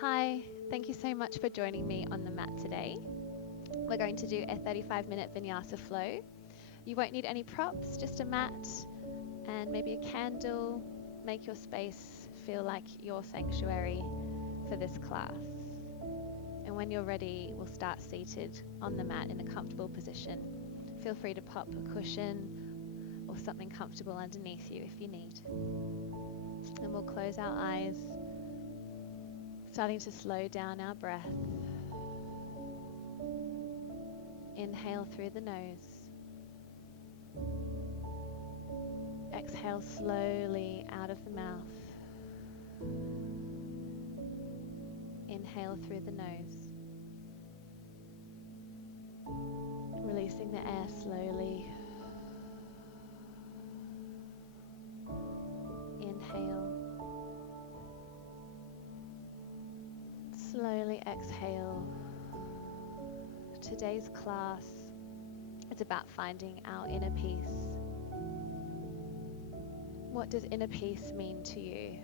Hi, thank you so much for joining me on the mat today. We're going to do a 35-minute Vinyasa flow. You won't need any props, just a mat and maybe a candle. Make your space feel like your sanctuary for this class. And when you're ready, we'll start seated on the mat in a comfortable position. Feel free to pop a cushion or something comfortable underneath you if you need. And we'll close our eyes, starting to slow down our breath. Inhale through the nose. Exhale slowly out of the mouth. Inhale through the nose. Releasing the air slowly. Inhale. Slowly exhale. Today's class is about finding our inner peace. What does inner peace mean to you?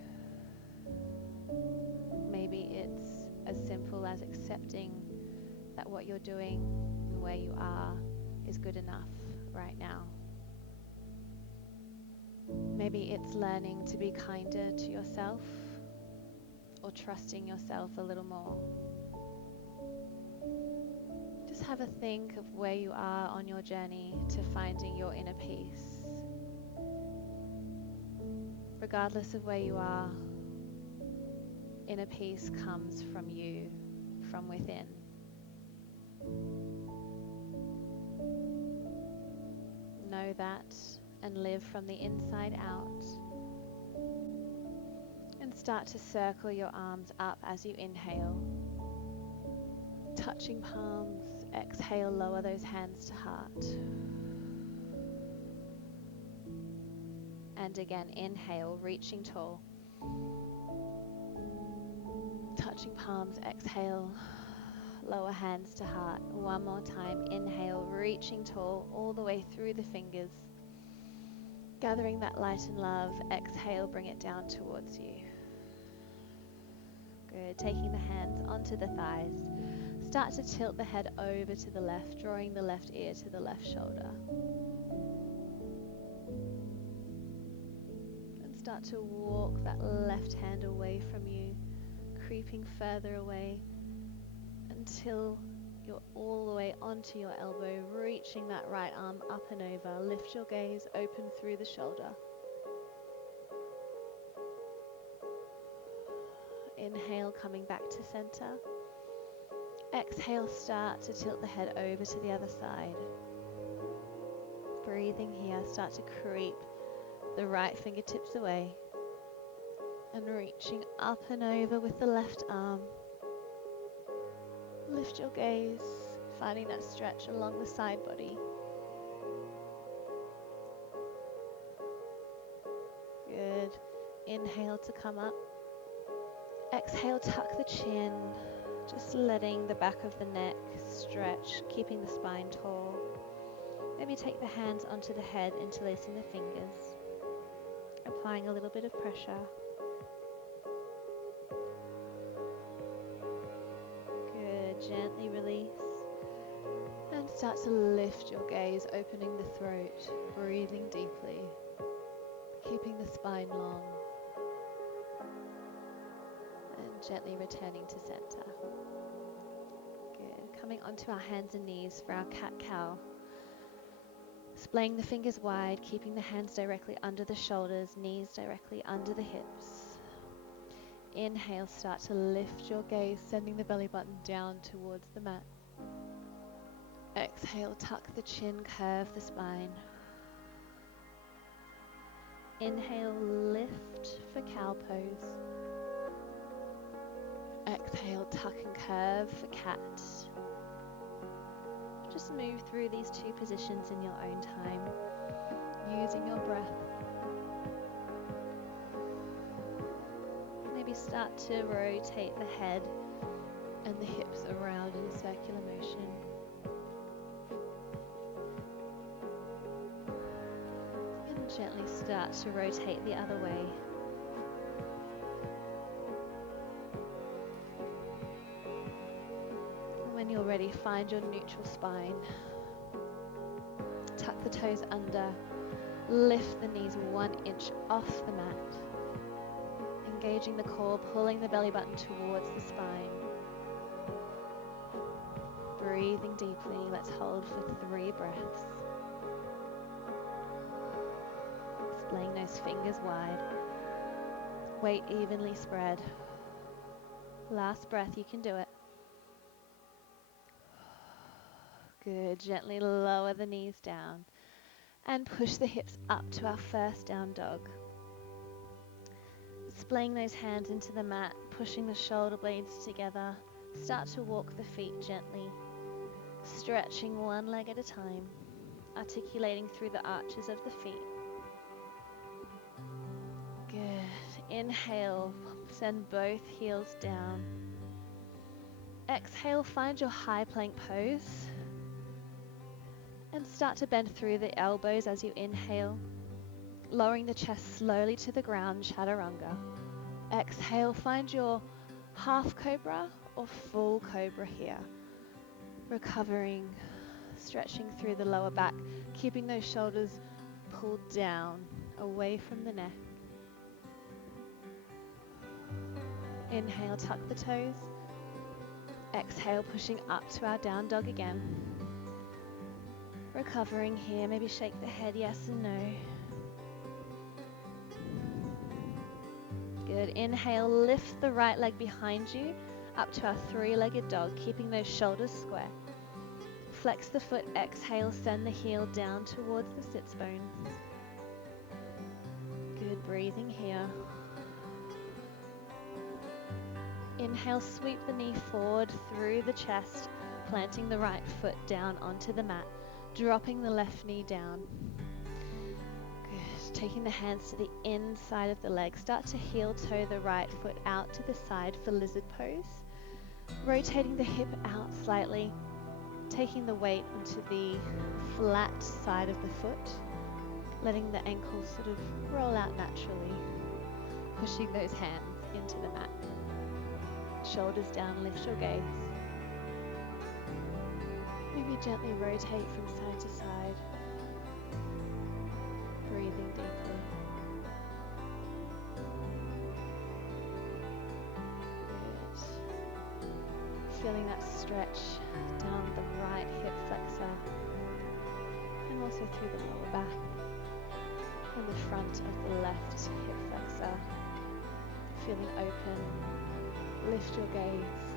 Maybe it's as simple as accepting that what you're doing and where you are is good enough right now. Maybe it's learning to be kinder to yourself or trusting yourself a little more. Just have a think of where you are on your journey to finding your inner peace. Regardless of where you are, inner peace comes from you, from within. Know that and live from the inside out. And start to circle your arms up as you inhale. Touching palms, exhale, lower those hands to heart. And again, inhale, reaching tall. Touching palms, exhale, lower hands to heart. One more time, inhale, reaching tall all the way through the fingers. Gathering that light and love, exhale, bring it down towards you. Good, taking the hands onto the thighs. Start to tilt the head over to the left, drawing the left ear to the left shoulder. And start to walk that left hand away from you, creeping further away until you're all the way onto your elbow, reaching that right arm up and over. Lift your gaze, open through the shoulder. Inhale, coming back to center. Exhale, start to tilt the head over to the other side. Breathing here, start to creep the right fingertips away and reaching up and over with the left arm. Lift your gaze, finding that stretch along the side body. Good. Inhale to come up. Exhale, tuck the chin, just letting the back of the neck stretch, keeping the spine tall. Maybe take the hands onto the head, interlacing the fingers, applying a little bit of pressure. Good, gently release. And start to lift your gaze, opening the throat, breathing deeply, keeping the spine long. And gently returning to center. Good. Coming onto our hands and knees for our cat-cow. Splaying the fingers wide, keeping the hands directly under the shoulders, knees directly under the hips. Inhale, start to lift your gaze, sending the belly button down towards the mat. Exhale, tuck the chin, curve the spine. Inhale, lift for cow pose. Exhale, tuck and curve for cat. Just move through these two positions in your own time, using your breath. Maybe start to rotate the head and the hips around in a circular motion. And gently start to rotate the other way. When you're ready, find your neutral spine. Tuck the toes under. Lift the knees 1 inch off the mat. Engaging the core, pulling the belly button towards the spine. Breathing deeply. Let's hold for 3 breaths. Displaying those fingers wide. Weight evenly spread. Last breath, you can do it. Good. Gently lower the knees down and push the hips up to our first down dog. Displaying those hands into the mat, pushing the shoulder blades together. Start to walk the feet gently, stretching one leg at a time, articulating through the arches of the feet. Good. Inhale, send both heels down. Exhale, find your high plank pose. And start to bend through the elbows as you inhale, lowering the chest slowly to the ground, chaturanga. Exhale, find your half cobra or full cobra here. Recovering, stretching through the lower back, keeping those shoulders pulled down, away from the neck. Inhale, tuck the toes. Exhale, pushing up to our down dog again. Recovering here, maybe shake the head yes and no. Good. Inhale, lift the right leg behind you up to our 3-legged dog, keeping those shoulders square. Flex the foot, exhale, send the heel down towards the sits bones. Good. Breathing here. Inhale, sweep the knee forward through the chest, planting the right foot down onto the mat, dropping the left knee down. Good. Taking the hands to the inside of the leg. Start to heel toe the right foot out to the side for lizard pose. Rotating the hip out slightly, taking the weight onto the flat side of the foot, letting the ankles sort of roll out naturally, pushing those hands into the mat. Shoulders down, lift your gaze. Maybe gently rotate from side to side. Breathing deeply. Good. Feeling that stretch down the right hip flexor and also through the lower back and the front of the left hip flexor. Feeling open. Lift your gaze.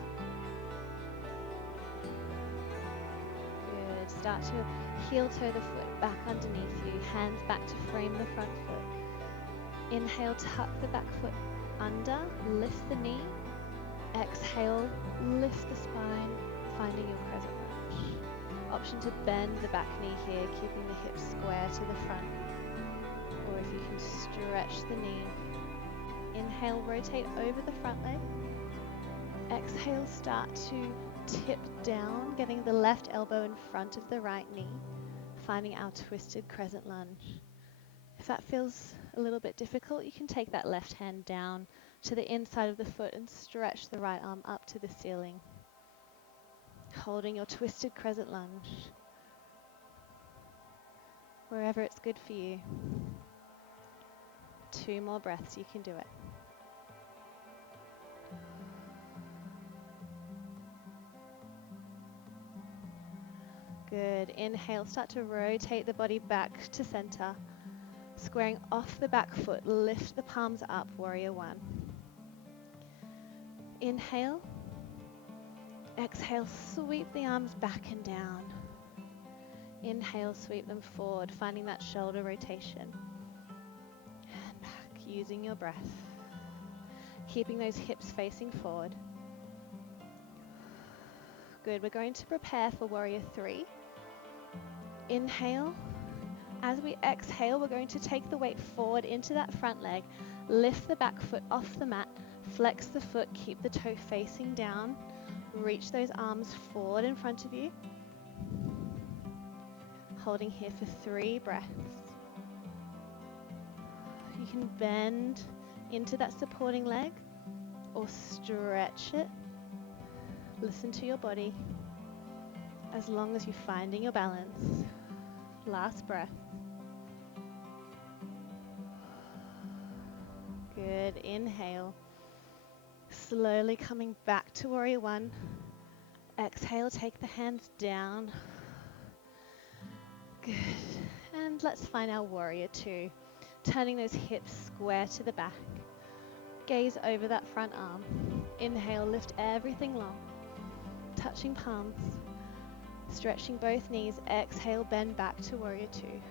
Good. Start to heel toe the foot back underneath you. Hands back to frame the front foot. Inhale, tuck the back foot under. Lift the knee. Exhale, lift the spine, finding your crescent lunge. Option to bend the back knee here, keeping the hips square to the front. Or if you can stretch the knee. Inhale, rotate over the front leg. Exhale, start to tip down, getting the left elbow in front of the right knee, finding our twisted crescent lunge. If that feels a little bit difficult, you can take that left hand down to the inside of the foot and stretch the right arm up to the ceiling, holding your twisted crescent lunge, wherever it's good for you. 2 more breaths, you can do it. Good. Inhale, start to rotate the body back to center. Squaring off the back foot, lift the palms up, warrior 1. Inhale. Exhale, sweep the arms back and down. Inhale, sweep them forward, finding that shoulder rotation. And back, using your breath. Keeping those hips facing forward. Good. We're going to prepare for warrior 3. Inhale. As we exhale, we're going to take the weight forward into that front leg. Lift the back foot off the mat. Flex the foot. Keep the toe facing down. Reach those arms forward in front of you. Holding here for 3 breaths. You can bend into that supporting leg or stretch it. Listen to your body. As long as you're finding your balance. Last breath. Good. Inhale. Slowly coming back to warrior one. Exhale, take the hands down. Good. And let's find our warrior two. Turning those hips square to the back. Gaze over that front arm. Inhale, lift everything long. Touching palms. Stretching both knees. Exhale, bend back to warrior two.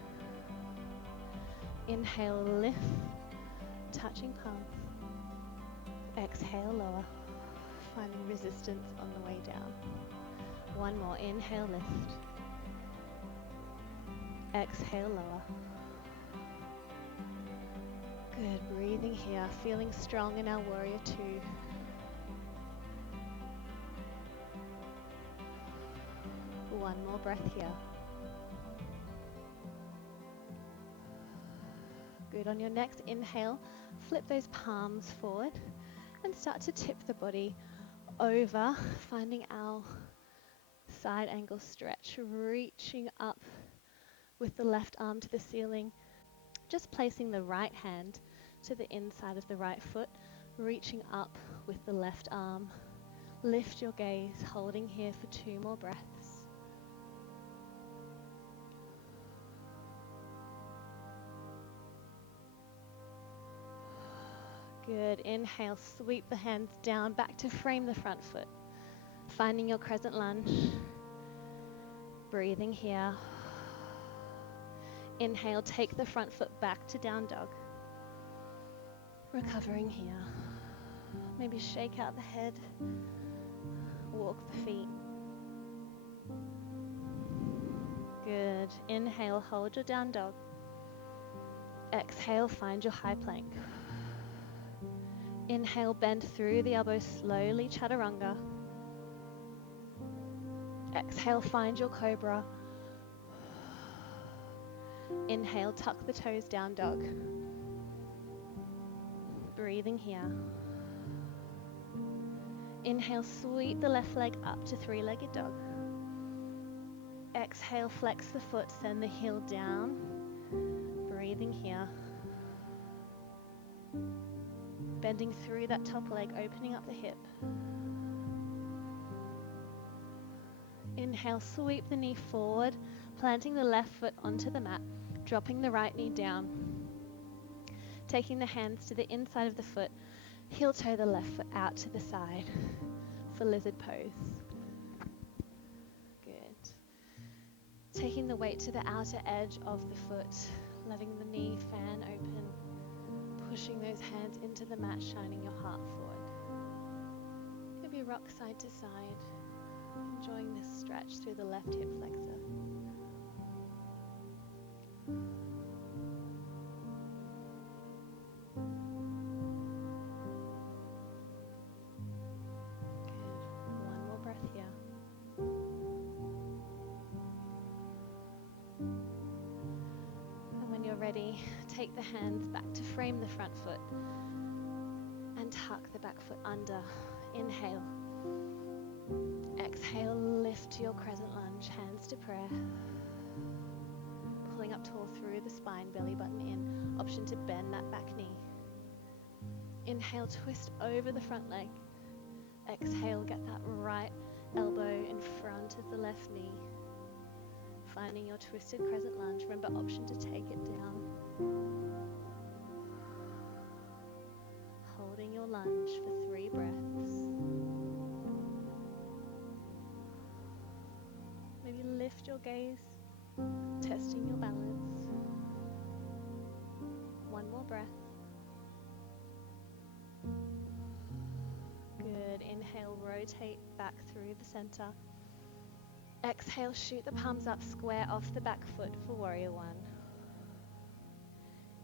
Inhale, lift. Touching palms. Exhale, lower. Finding resistance on the way down. One more. Inhale, lift. Exhale, lower. Good. Breathing here. Feeling strong in our warrior two. One more breath here. Good. On your next inhale, flip those palms forward and start to tip the body over, finding our side angle stretch, reaching up with the left arm to the ceiling, just placing the right hand to the inside of the right foot, reaching up with the left arm. Lift your gaze, holding here for 2 more breaths. Good. Inhale, sweep the hands down, back to frame the front foot. Finding your crescent lunge. Breathing here. Inhale, take the front foot back to down dog. Recovering here. Maybe shake out the head. Walk the feet. Good. Inhale, hold your down dog. Exhale, find your high plank. Inhale, bend through the elbows slowly, chaturanga. Exhale, find your cobra. Inhale, tuck the toes, down dog. Breathing here. Inhale, sweep the left leg up to 3-legged dog. Exhale, flex the foot, send the heel down. Breathing here. Bending through that top leg, opening up the hip. Inhale, sweep the knee forward, planting the left foot onto the mat, dropping the right knee down. Taking the hands to the inside of the foot, heel toe the left foot out to the side for lizard pose. Good. Taking the weight to the outer edge of the foot, letting the knee fan open, pushing those hands into the mat, shining your heart forward. Maybe rock side to side, enjoying this stretch through the left hip flexor. Ready, take the hands back to frame the front foot and tuck the back foot under. Inhale. Exhale, lift your crescent lunge, hands to prayer. Pulling up tall through the spine, belly button in. Option to bend that back knee. Inhale, twist over the front leg. Exhale, get that right elbow in front of the left knee. Finding your twisted crescent lunge. Remember, option to take it down. Holding your lunge for 3 breaths. Maybe lift your gaze, testing your balance. 1 more breath. Good. Inhale, rotate back through the center. Exhale, shoot the palms up, square off the back foot for warrior one.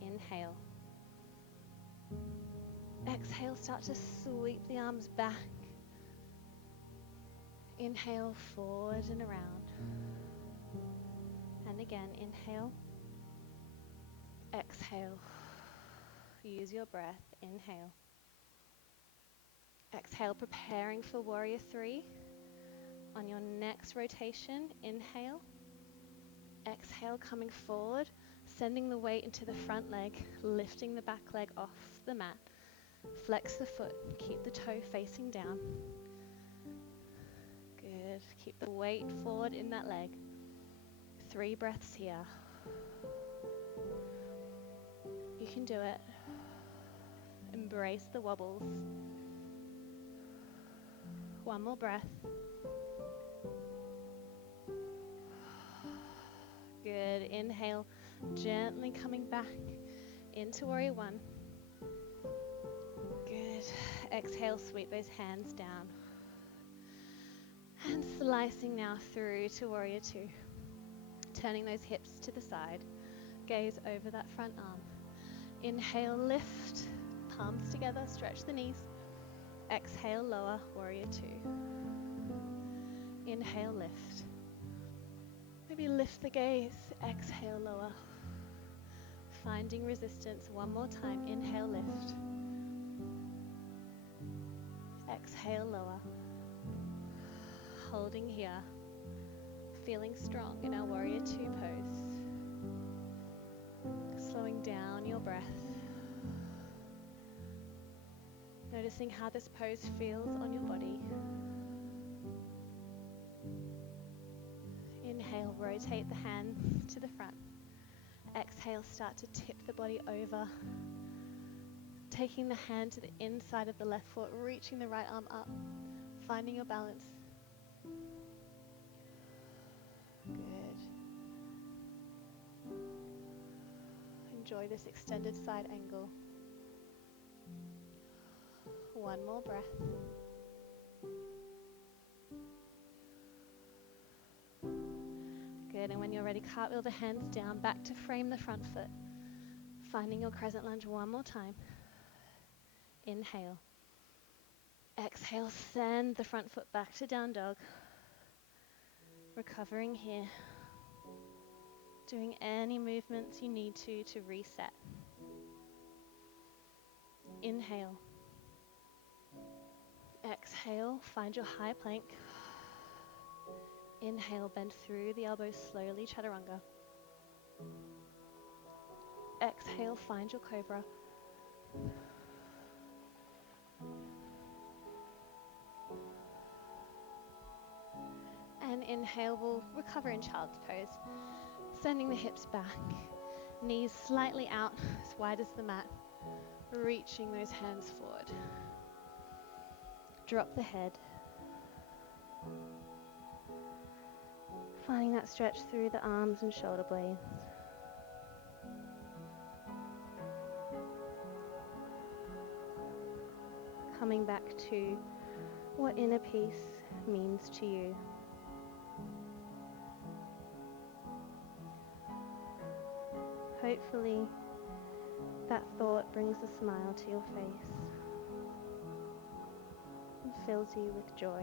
Inhale. Exhale, start to sweep the arms back. Inhale, forward and around. And again, inhale. Exhale. Use your breath. Inhale. Exhale, preparing for warrior three. On your next rotation, inhale. Exhale, coming forward, sending the weight into the front leg, lifting the back leg off the mat. Flex the foot, keep the toe facing down. Good, keep the weight forward in that leg. 3 breaths here. You can do it. Embrace the wobbles. 1 more breath. Good, inhale, gently coming back into warrior 1. Good, exhale, sweep those hands down. And slicing now through to warrior 2. Turning those hips to the side, gaze over that front arm. Inhale, lift, palms together, stretch the knees. Exhale, lower, warrior 2. Inhale, lift. Maybe lift the gaze, exhale, lower. Finding resistance, 1 more time. Inhale, lift. Exhale, lower. Holding here. Feeling strong in our warrior 2 pose. Slowing down your breath. Noticing how this pose feels on your body. Inhale, rotate the hands to the front. Exhale, start to tip the body over. Taking the hand to the inside of the left foot, reaching the right arm up. Finding your balance. Good. Enjoy this extended side angle. 1 more breath. Good, and when you're ready, cartwheel the hands down, back to frame the front foot. Finding your crescent lunge 1 more time. Inhale. Exhale, send the front foot back to down dog. Recovering here. Doing any movements you need to reset. Inhale. Exhale, find your high plank. Inhale, bend through the elbows slowly, chaturanga. Exhale, find your cobra. And inhale, we'll recover in child's pose. Sending the hips back, knees slightly out, as wide as the mat. Reaching those hands forward. Drop the head. Finding that stretch through the arms and shoulder blades. Coming back to what inner peace means to you. Hopefully, that thought brings a smile to your face and fills you with joy.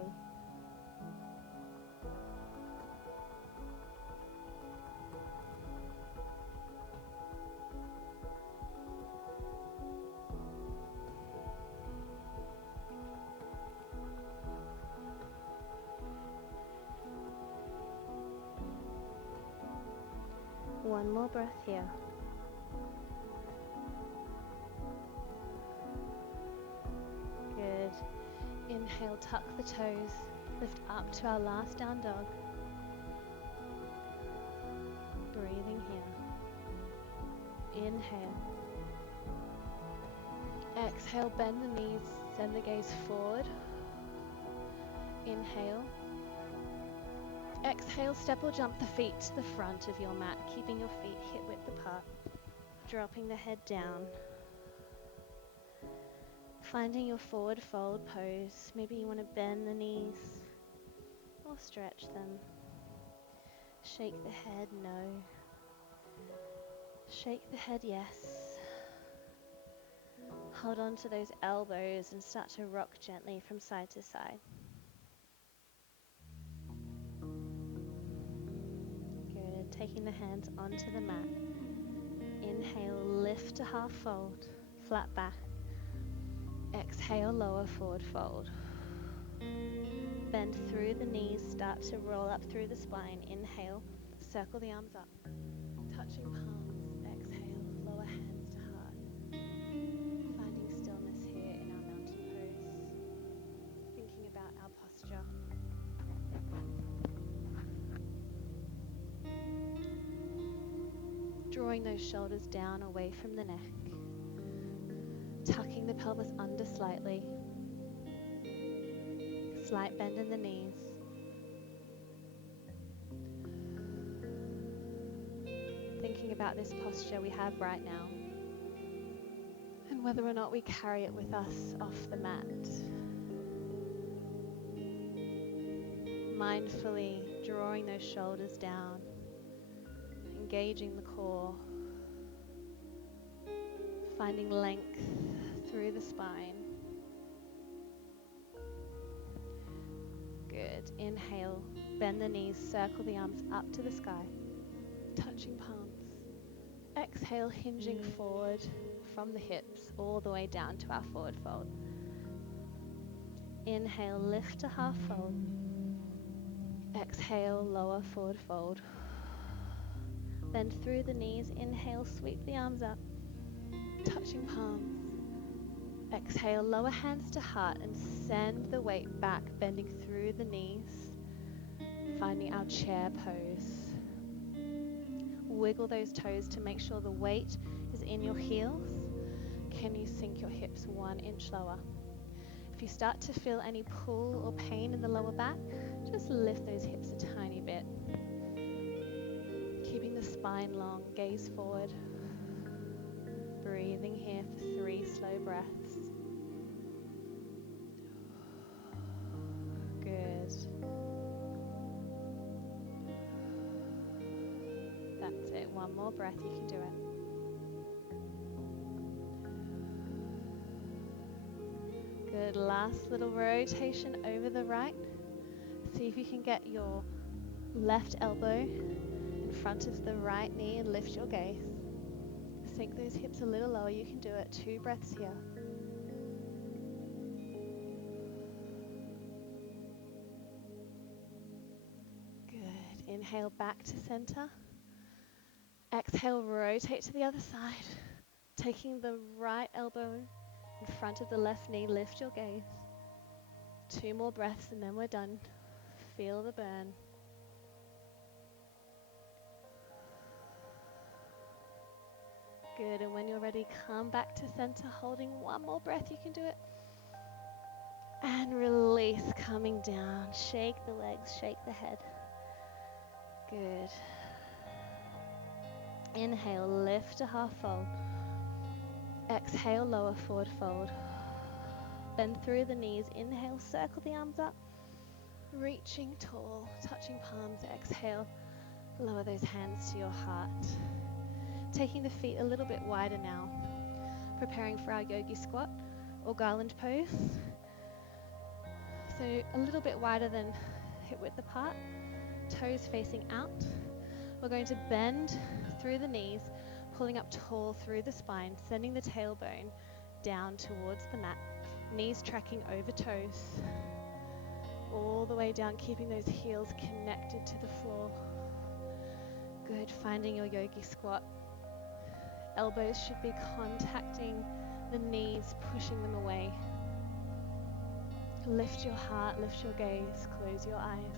One more breath here. Good. Inhale, tuck the toes, lift up to our last down dog. Breathing here. Inhale. Exhale, bend the knees, send the gaze forward. Inhale. Exhale, step or jump the feet to the front of your mat, keeping your feet hip width apart. Dropping the head down. Finding your forward fold pose. Maybe you want to bend the knees or stretch them. Shake the head, no. Shake the head, yes. Hold on to those elbows and start to rock gently from side to side. Good, taking the hands onto the mat. Inhale, lift to half fold, flat back. Exhale, lower forward fold. Bend through the knees, start to roll up through the spine. Inhale, circle the arms up. Touching palms, exhale, lower hands to heart. Finding stillness here in our mountain pose. Thinking about our posture. Drawing those shoulders down away from the neck. Tucking the pelvis under slightly. Slight bend in the knees. Thinking about this posture we have right now and whether or not we carry it with us off the mat. Mindfully drawing those shoulders down, engaging the core, finding length through the spine. Good. Inhale, bend the knees, circle the arms up to the sky, touching palms. Exhale, hinging forward from the hips all the way down to our forward fold. Inhale, lift to half fold. Exhale, lower forward fold. Bend through the knees. Inhale, sweep the arms up, touching palms. Exhale, lower hands to heart and send the weight back, bending through the knees, finding our chair pose. Wiggle those toes to make sure the weight is in your heels. Can you sink your hips 1 inch lower? If you start to feel any pull or pain in the lower back, just lift those hips a tiny bit. Keeping the spine long, gaze forward. Breathing here for 3 slow breaths. Good. That's it. 1 more breath, you can do it. Good. Last little rotation over the right. See if you can get your left elbow in front of the right knee and lift your gaze. Sink those hips a little lower, you can do it. 2 breaths here. Good. Inhale back to center. Exhale, rotate to the other side. Taking the right elbow in front of the left knee, lift your gaze. 2 more breaths and then we're done. Feel the burn. Good, and when you're ready, come back to center, holding 1 more breath, you can do it. And release, coming down. Shake the legs, shake the head. Good. Inhale, lift to half fold. Exhale, lower forward fold. Bend through the knees. Inhale, circle the arms up. Reaching tall, touching palms. Exhale, lower those hands to your heart. Taking the feet a little bit wider now. Preparing for our yogi squat or garland pose. So a little bit wider than hip width apart. Toes facing out. We're going to bend through the knees, pulling up tall through the spine, sending the tailbone down towards the mat. Knees tracking over toes. All the way down, keeping those heels connected to the floor. Good, finding your yogi squat. Elbows should be contacting the knees, pushing them away. Lift your heart, lift your gaze, close your eyes.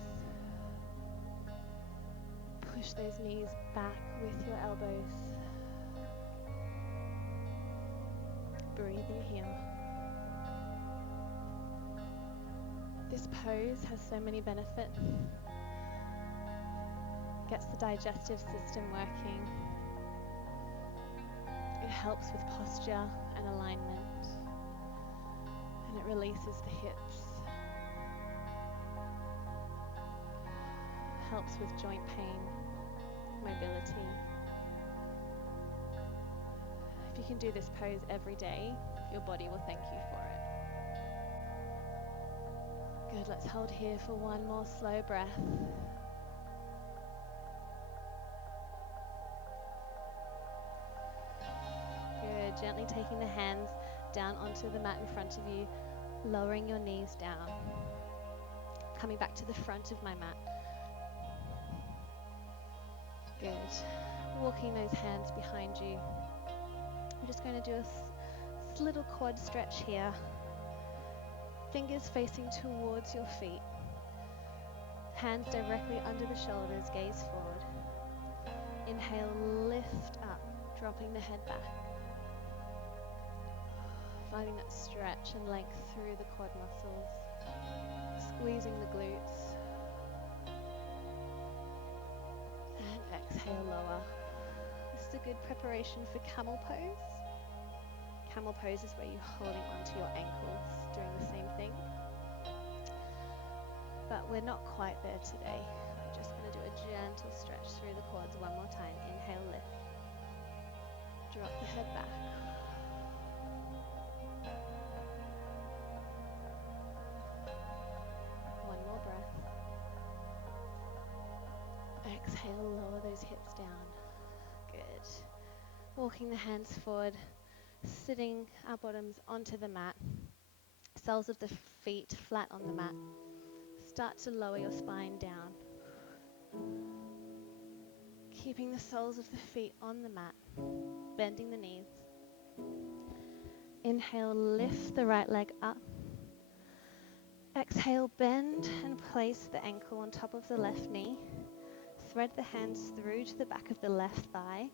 Push those knees back with your elbows. Breathing here. This pose has so many benefits. Gets the digestive system working. It helps with posture and alignment. And it releases the hips. Helps with joint pain, mobility. If you can do this pose every day, your body will thank you for it. Good, let's hold here for 1 more slow breath. Good, gently taking the hands down onto the mat in front of you, lowering your knees down. coming back to the front of my mat. Good. Walking those hands behind you. We're just going to do a little quad stretch here. Fingers facing towards your feet. Hands directly under the shoulders, gaze forward. Inhale, lift up, dropping the head back. Finding that stretch and length through the quad muscles. Squeezing the glutes. And exhale, lower. This is a good preparation for camel pose. Camel pose is where you're holding onto your ankles, doing the same thing. But we're not quite there today. We're just going to do a gentle stretch through the quads one more time. Inhale, lift. Drop the head back. One more breath. Exhale, lower those hips down. Good. Walking the hands forward, sitting our bottoms onto the mat. Soles of the feet flat on the mat. Start to lower your spine down. Keeping the soles of the feet on the mat, bending the knees. Inhale, lift the right leg up. Exhale, bend and place the ankle on top of the left knee. Thread the hands through to the back of the left thigh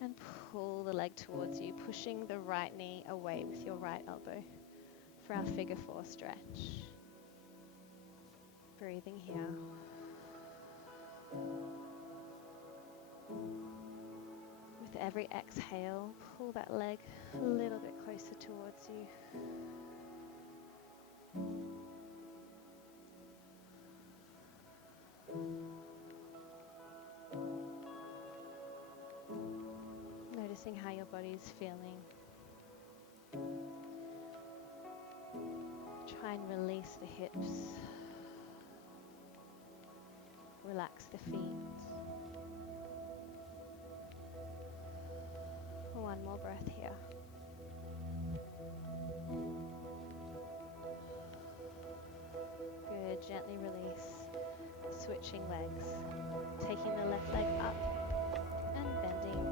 and pull the leg towards you, pushing the right knee away with your right elbow for our figure 4 stretch. Breathing here. With every exhale, pull that leg a little bit closer towards you. Noticing how your body's feeling. Try and release the hips. Relax the feet. One more breath here. Good, gently release. Switching legs. Taking the left leg up and bending.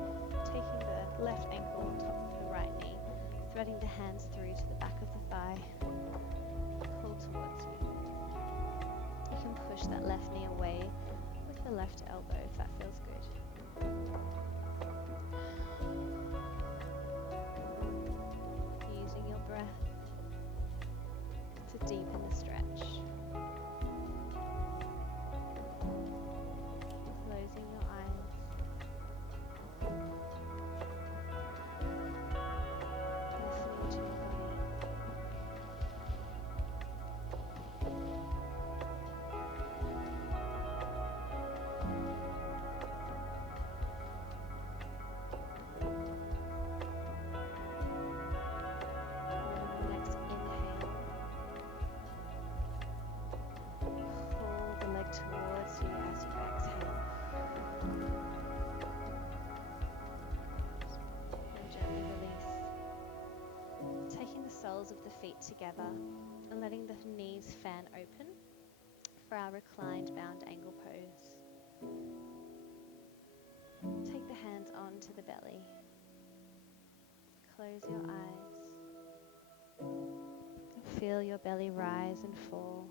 Taking the left ankle on top of the right knee. Threading the hands through to the back of the thigh. Pull towards you. You can push that left knee away with the left elbow if that feels good. Using your breath to deepen the stretch. Closing your eyes. Listening to your body. Next inhale. Pull the leg towards you as you exhale. And gently release. Taking the soles of the feet together and letting the knees fan open for our reclined bound angle pose. Take the hands onto the belly. Close your eyes. Feel your belly rise and fall.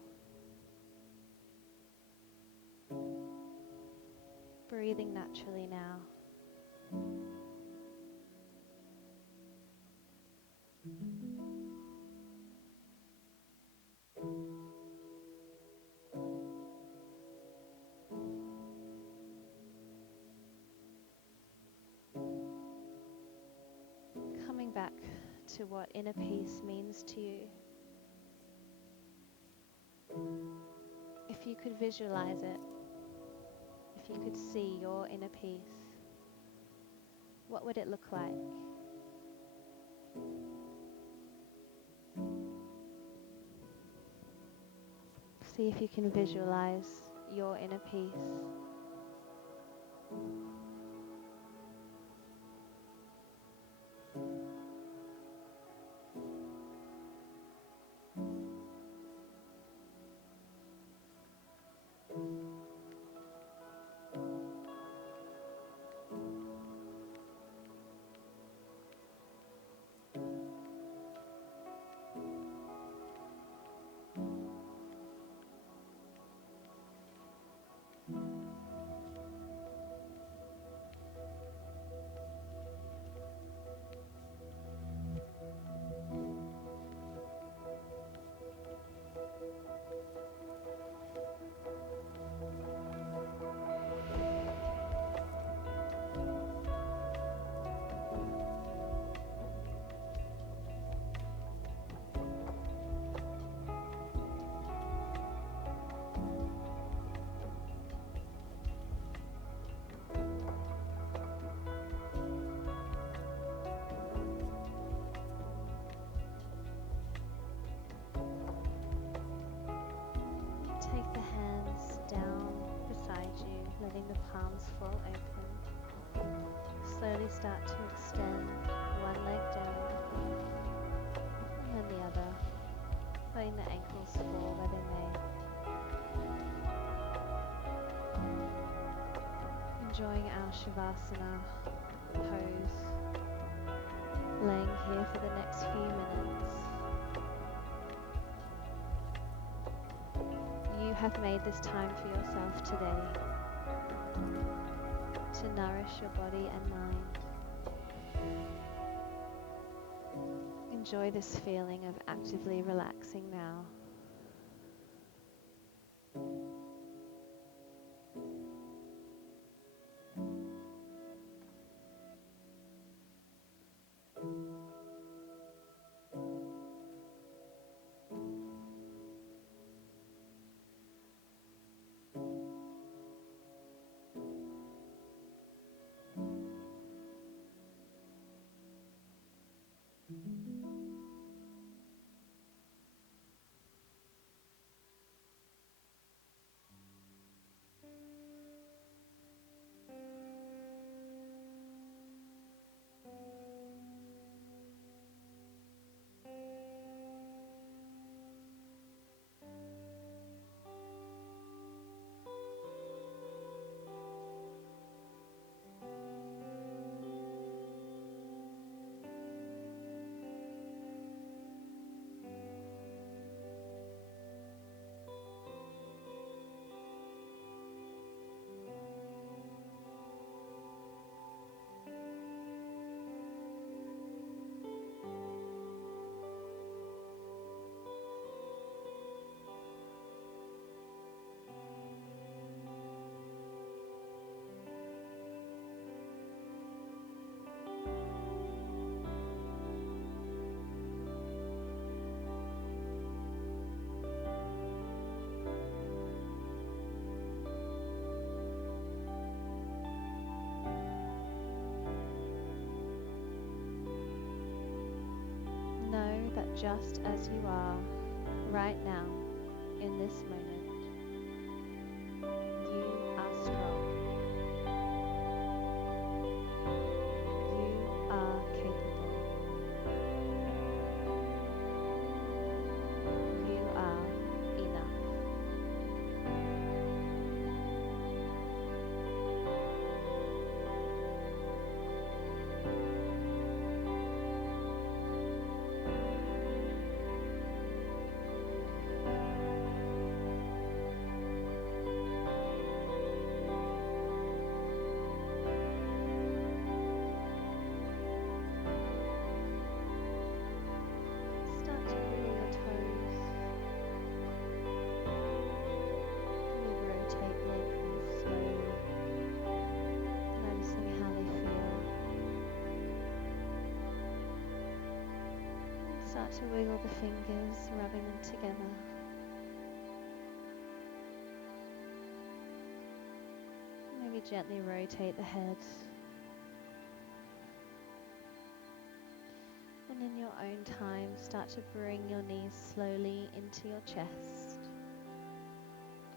Breathing naturally now. Coming back to what inner peace means to you. If you could visualize it, if you could see your inner peace, what would it look like? See if you can visualize your inner peace. slowly start to extend one leg down and then the other, letting the ankles fall where they may. Enjoying our Shavasana pose, laying here for the next few minutes. You have made this time for yourself today to nourish your body and mind. Enjoy this feeling of actively relaxing now. Know that just as you are right now, in this moment, you are strong. You are capable. You are enough. Start to wiggle your toes. Maybe rotate the ankles slowly, noticing how they feel. Start to wiggle the fingers, rubbing them together. Maybe gently rotate the head. And in your own time, start to bring your knees slowly into your chest,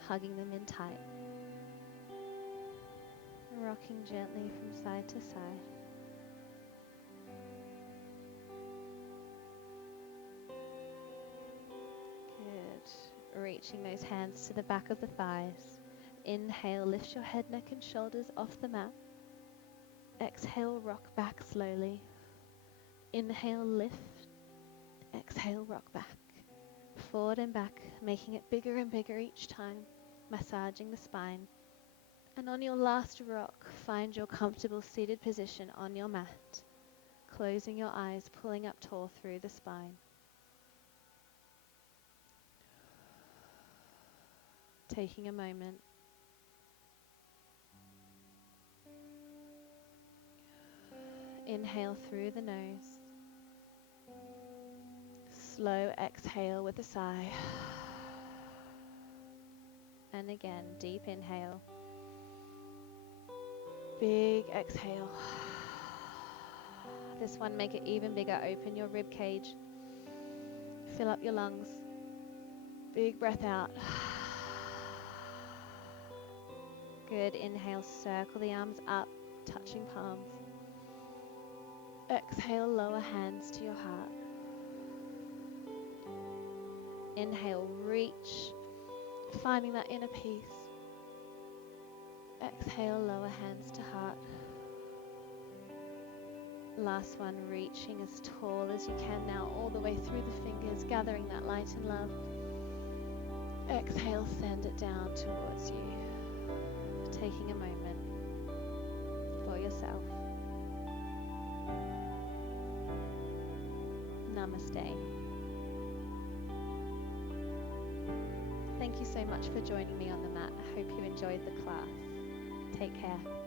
hugging them in tight, rocking gently from side to side. Good. Reaching those hands to the back of the thighs. Inhale, lift your head, neck and shoulders off the mat. Exhale, rock back slowly. Inhale, lift. Exhale, rock back. Forward and back, making it bigger and bigger each time, massaging the spine. And on your last rock, find your comfortable seated position on your mat, closing your eyes, pulling up tall through the spine. Taking a moment. Inhale through the nose. Slow exhale with a sigh. And again, deep inhale. Big exhale. This one, make it even bigger. Open your rib cage. Fill up your lungs. Big breath out. Good. Inhale, circle the arms up, touching palms. Exhale, lower hands to your heart. Inhale, reach, finding that inner peace. Exhale, lower hands to heart. Last one, reaching as tall as you can now, all the way through the fingers, gathering that light and love. Exhale, send it down towards you. Taking a moment for yourself. Namaste. Thank you so much for joining me on the mat. I hope you enjoyed the class. Take care.